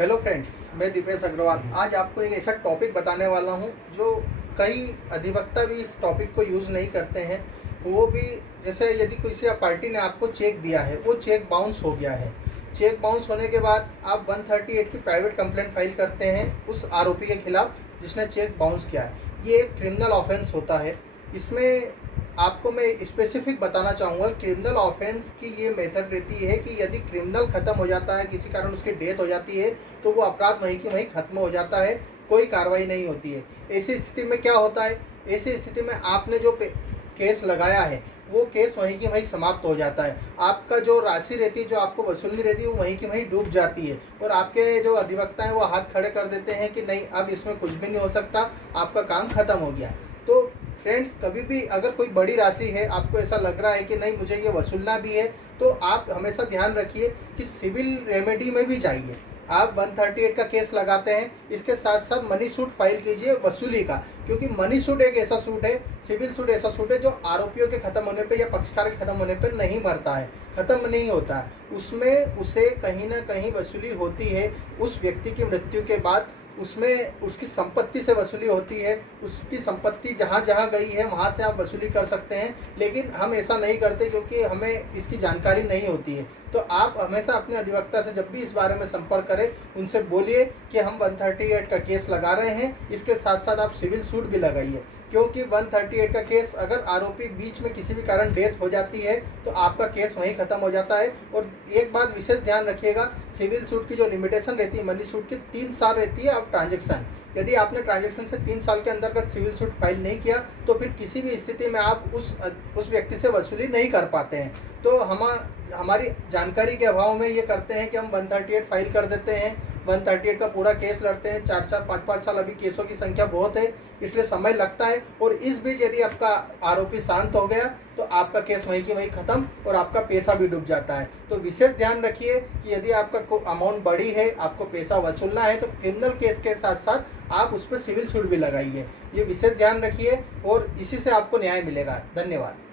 Hello friends, मैं दीपेश अग्रवाल आज आपको एक ऐसा टॉपिक बताने वाला हूं जो कई अधिवक्ता भी इस टॉपिक को यूज़ नहीं करते हैं। वो भी जैसे यदि किसी पार्टी ने आपको चेक दिया है, वो चेक बाउंस हो गया है। चेक बाउंस होने के बाद आप 138 की प्राइवेट कंप्लेंट फाइल करते हैं उस आरोपी के खिलाफ जिसने चेक बाउंस किया है। ये एक क्रिमिनल ऑफेंस होता है। इसमें आपको मैं स्पेसिफिक बताना चाहूँगा, क्रिमिनल ऑफेंस की ये मेथड रहती है कि यदि क्रिमिनल खत्म हो जाता है, किसी कारण उसकी डेथ हो जाती है, तो वो अपराध वहीं की वहीं खत्म हो जाता है, कोई कार्रवाई नहीं होती है। ऐसी स्थिति में क्या होता है, ऐसी स्थिति में आपने जो केस लगाया है वो केस वहीं की वहीं समाप्त हो जाता है। आपका जो राशि रहती है, जो आपको वसूलनी रहती है, वो वहीं की वहीं डूब जाती है और आपके जो अधिवक्ता हैं वो हाथ खड़े कर देते हैं कि नहीं, अब इसमें कुछ भी नहीं हो सकता, आपका काम खत्म हो गया। तो फ्रेंड्स, कभी भी अगर कोई बड़ी राशि है, आपको ऐसा लग रहा है कि नहीं मुझे ये वसूलना भी है, तो आप हमेशा ध्यान रखिए कि सिविल रेमेडी में भी जाइए। आप 138 का केस लगाते हैं, इसके साथ साथ मनी सूट फाइल कीजिए वसूली का, क्योंकि मनी सूट एक ऐसा सूट है, सिविल सूट ऐसा सूट है जो आरोपियों के खत्म होने पे या पक्षकार के खत्म होने पे नहीं मरता है, खत्म नहीं होता है। उसमें उसे कहीं ना कहीं वसूली होती है उस व्यक्ति की मृत्यु के बाद। उसमें उसकी संपत्ति से वसूली होती है, उसकी संपत्ति जहाँ जहाँ गई है वहाँ से आप वसूली कर सकते हैं, लेकिन हम ऐसा नहीं करते क्योंकि हमें इसकी जानकारी नहीं होती है। तो आप हमेशा अपने अधिवक्ता से जब भी इस बारे में संपर्क करें, उनसे बोलिए कि हम 138 का केस लगा रहे हैं, इसके साथ साथ आप सिविल सूट भी लगाइए, क्योंकि 138 का केस अगर आरोपी बीच में किसी भी कारण डेथ हो जाती है तो आपका केस वहीं खत्म हो जाता है। और एक बात विशेष ध्यान रखिएगा, सिविल सूट की जो लिमिटेशन रहती है मनी सूट की 3 साल रहती है। अब ट्रांजैक्शन, यदि आपने ट्रांजैक्शन से 3 साल के अंतर्गत सिविल सूट फाइल नहीं किया तो फिर किसी भी स्थिति में आप उस व्यक्ति से वसूली नहीं कर पाते हैं। तो हमारी जानकारी के अभाव में ये करते हैं कि हम 138 फाइल कर देते हैं, 138 का पूरा केस लड़ते हैं, 4-4 5-5 साल, अभी केसों की संख्या बहुत है इसलिए समय लगता है। और इस बीच यदि आपका आरोपी शांत हो गया तो आपका केस वहीं की वहीं खत्म और आपका पैसा भी डूब जाता है। तो विशेष ध्यान रखिए कि यदि आपका अमाउंट बड़ी है, आपको पैसा वसूलना है, तो क्रिमिनल केस के साथ साथ आप उस पर सिविल सूट भी लगाइए। ये विशेष ध्यान रखिए और इसी से आपको न्याय मिलेगा। धन्यवाद।